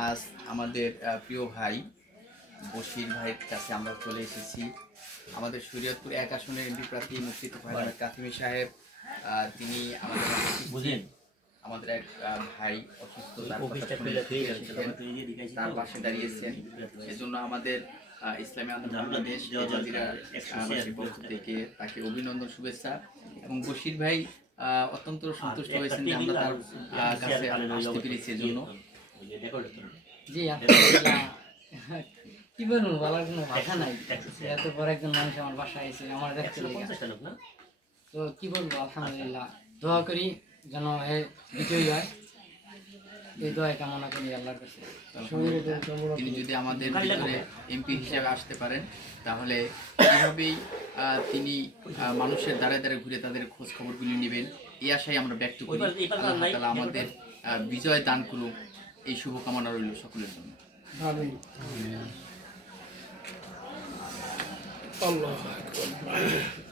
আজ আমাদের প্রিয় ভাই বশির ভাইয়ের কাছে আমরা চলে এসেছি। আমাদের শরীয়তপুর ১ আসনের এমপি প্রার্থী মুফতি তোফায়েল আহমেদ কাথিমি সাহেব, তিনি আমাদের এক ভাই অসুস্থ, তার পাশে দাঁড়িয়েছেন। এজন্য আমাদের ইসলামী আন্দোলন বাংলাদেশ পক্ষ থেকে তাকে অভিনন্দন, শুভেচ্ছা। এবং বশির ভাই অত্যন্ত সন্তুষ্ট হয়েছেন যে আমরা তার কাছে আসতে পেরেছি। এজন্য জি কি বলবো, বলার কোনো ভাষা নাই। এত বড় একজন মানুষ আমার বাসায় এসে আমার দেখতে তো কি বলবো, আলহামদুলিল্লাহ। দোয়া করি যেন বিজয়ী হয়, এই দোয়া কামনা করি আল্লাহর কাছে। তিনি যদি আমাদের ভিতরে এমপি হিসেবে আসতে পারেন তাহলে এভাবেই তিনি মানুষের দ্বারে দ্বারে ঘুরে তাদের খোঁজ খবরগুলি নেবেন, এই আশাই আমরা ব্যক্ত করি। আল্লাহ তাআলা আমাদের বিজয় দান করুক, এই শুভকামনা রইল সকলের জন্য। আল্লাহু আকবার।